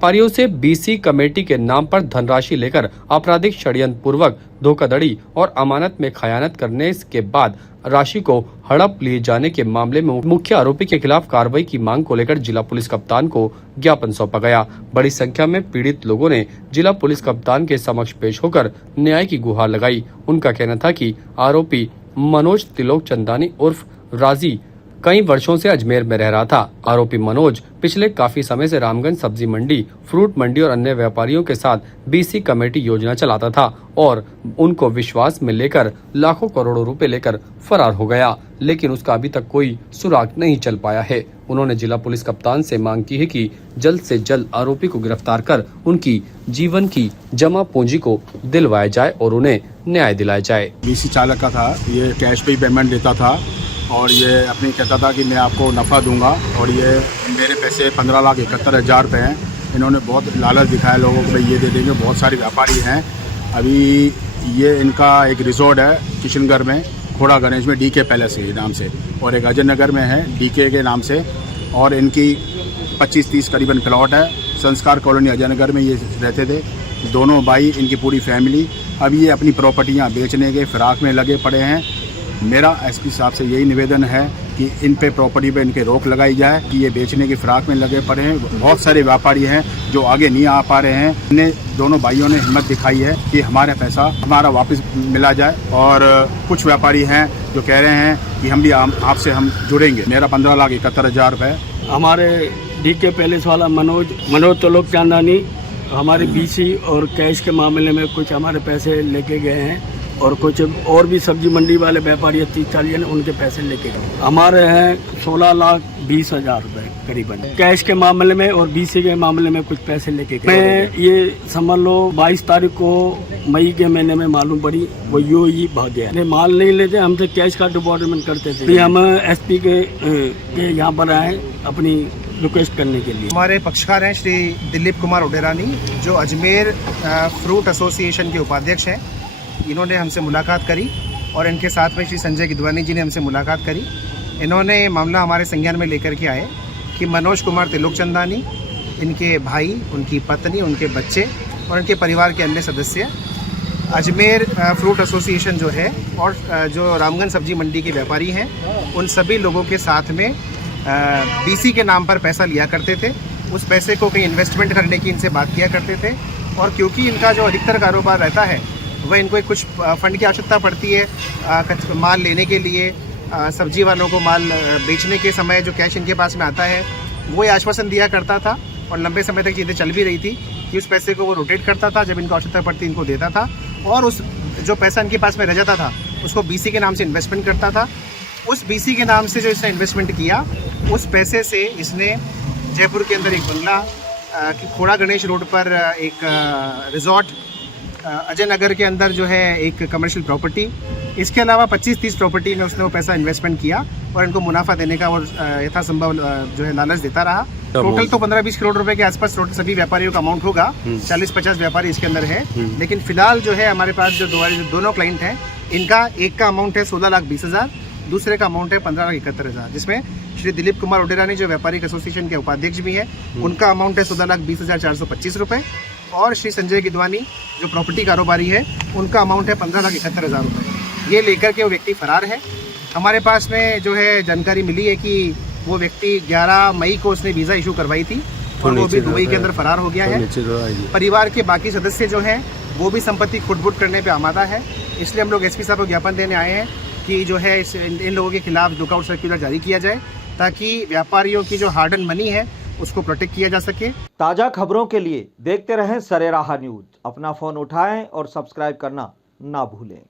व्यापारियों से BC committee के नाम पर धनराशि लेकर आपराधिक षड्यंत्र पूर्वक धोखाधड़ी और अमानत में खयानत करने के बाद राशि को हड़प लिए जाने के मामले में मुख्य आरोपी के खिलाफ कार्रवाई की मांग को लेकर जिला पुलिस कप्तान को ज्ञापन सौंपा गया। बड़ी संख्या में पीड़ित लोगों ने जिला पुलिस कप्तान के समक्ष पेश होकर न्याय की गुहार लगाई। उनका कहना था कि आरोपी मनोज त्रिलोक चंदानी उर्फ राजी कई वर्षों से अजमेर में रह रहा था। आरोपी मनोज पिछले काफी समय से रामगंज सब्जी मंडी, फ्रूट मंडी और अन्य व्यापारियों के साथ बीसी कमेटी योजना चलाता था और उनको विश्वास में लेकर लाखों करोड़ों रुपए लेकर फरार हो गया, लेकिन उसका अभी तक कोई सुराग नहीं चल पाया है। उन्होंने जिला पुलिस कप्तान से मांग की है कि जल्द से जल्द आरोपी को गिरफ्तार कर उनकी जीवन की जमा पूंजी को दिलवाया जाए और उन्हें न्याय दिलाया जाए। बीसी चालक का था, ये कैश पे पेमेंट देता था और ये अपनी कहता था कि मैं आपको नफ़ा दूंगा और ये मेरे पैसे 15,71,000 रुपये हैं। इन्होंने बहुत लालच दिखाया लोगों को, भाई ये दे देंगे। बहुत सारे व्यापारी हैं। अभी ये इनका एक रिजॉर्ट है किशनगढ़ में, खोड़ा गणेश में, डीके पैलेस के नाम से, और एक अजय नगर में है डीके के नाम से, और इनकी 25-30 करीबन प्लॉट है। संस्कार कॉलोनी अजय नगर में ये रहते थे, दोनों भाई, इनकी पूरी फैमिली। अब ये अपनी प्रॉपर्टियाँ बेचने के फिराक में लगे पड़े हैं। मेरा एसपी साहब से यही निवेदन है कि इन पे प्रॉपर्टी पे इनके रोक लगाई जाए कि ये बेचने की फिराक में लगे पड़े हैं। बहुत सारे व्यापारी हैं जो आगे नहीं आ पा रहे हैं। इन्हें दोनों भाइयों ने हिम्मत दिखाई है कि हमारा पैसा हमारा वापस मिला जाए, और कुछ व्यापारी हैं जो कह रहे हैं कि हम भी आपसे हम जुड़ेंगे। मेरा 15,71,000 रुपये। हमारे डीके पैलेस वाला मनोज त्रिलोक चंदानी हमारे बीसी और कैश के मामले में कुछ हमारे पैसे लेके गए हैं, और कुछ और भी सब्जी मंडी वाले व्यापारी 30-40 ने उनके पैसे लेके गए। हमारे हैं 16,20,000 रुपये करीबन कैश के मामले में, और बीसी के मामले में कुछ पैसे लेके गए। मैं ये समझ लो 22 तारीख को मई के महीने में मालूम पड़ी, वो यूं ही भाग गया। माल नहीं लेते, हमसे कैश का डिपॉजिट करते थे। हम एसपी के यहाँ पर आए अपनी रिक्वेस्ट करने के लिए। हमारे पक्षकार हैं श्री दिलीप कुमार ओडेरानी, जो अजमेर फ्रूट एसोसिएशन के उपाध्यक्ष हैं। इन्होंने हमसे मुलाकात करी और इनके साथ में श्री संजय गिदवानी जी ने हमसे मुलाकात करी। इन्होंने मामला हमारे संज्ञान में लेकर के आए कि मनोज कुमार त्रिलोक चंदानी, इनके भाई, उनकी पत्नी, उनके बच्चे और इनके परिवार के अन्य सदस्य अजमेर फ्रूट एसोसिएशन जो है और जो रामगंज सब्जी मंडी के व्यापारी हैं, उन सभी लोगों के साथ में बीसी के नाम पर पैसा लिया करते थे। उस पैसे को कहीं इन्वेस्टमेंट करने की इनसे बात किया करते थे, और क्योंकि इनका जो अधिकतर कारोबार रहता है वह इनको कुछ फंड की आवश्यकता पड़ती है माल लेने के लिए। सब्जी वालों को माल बेचने के समय जो कैश इनके पास में आता है वो ये आश्वासन दिया करता था, और लंबे समय तक चीज़ें चल भी रही थी कि उस पैसे को वो रोटेट करता था, जब इनको आवश्यकता पड़ती इनको देता था, और उस जो पैसा इनके पास में रह जाता था उसको बीसी के नाम से इन्वेस्टमेंट करता था। उस बीसी के नाम से जो इसने इन्वेस्टमेंट किया, उस पैसे से इसने जयपुर के अंदर एक बंगला, खोड़ा गणेश रोड पर एक रिजॉर्ट, अजय नगर के अंदर जो है एक कमर्शियल प्रॉपर्टी, इसके अलावा 25-30 प्रॉपर्टी में उसने वो पैसा इन्वेस्टमेंट किया और इनको मुनाफा देने का और यथासंभव जो है लालच देता रहा। टोटल तो 15-20 करोड़ रुपए के आसपास सभी व्यापारियों का अमाउंट होगा। 40-50 व्यापारी इसके अंदर है, लेकिन फिलहाल जो है हमारे पास जो दोनों क्लाइंट हैं, इनका एक का अमाउंट है 16,20,000, दूसरे का अमाउंट है 15,71,000, जिसमें श्री दिलीप कुमार ओडेरानी जो व्यापारिक एसोसिएशन के उपाध्यक्ष भी हैं, उनका अमाउंट है 16,20,425 रुपये, और श्री संजय गिदवानी जो प्रॉपर्टी कारोबारी है, उनका अमाउंट है 15,71,000 रुपये। ये लेकर के वो व्यक्ति फरार है। हमारे पास में जो है जानकारी मिली है कि वो व्यक्ति 11 मई को उसने वीज़ा इशू करवाई थी और वो भी दुबई के अंदर फरार हो गया है। परिवार के बाकी सदस्य जो हैं वो भी संपत्ति खुट-बुट करने पे आमादा है। इसलिए हम लोग एसपी साहब को ज्ञापन देने आए हैं कि जो है इन लोगों के खिलाफ लुकआउट सर्कुलर जारी किया जाए, ताकि व्यापारियों की जो हार्ड एंड मनी है उसको प्रोटेक्ट किया जा सके। ताज़ा खबरों के लिए देखते रहें सरेराह न्यूज़। अपना फ़ोन उठाएं और सब्सक्राइब करना ना भूलें।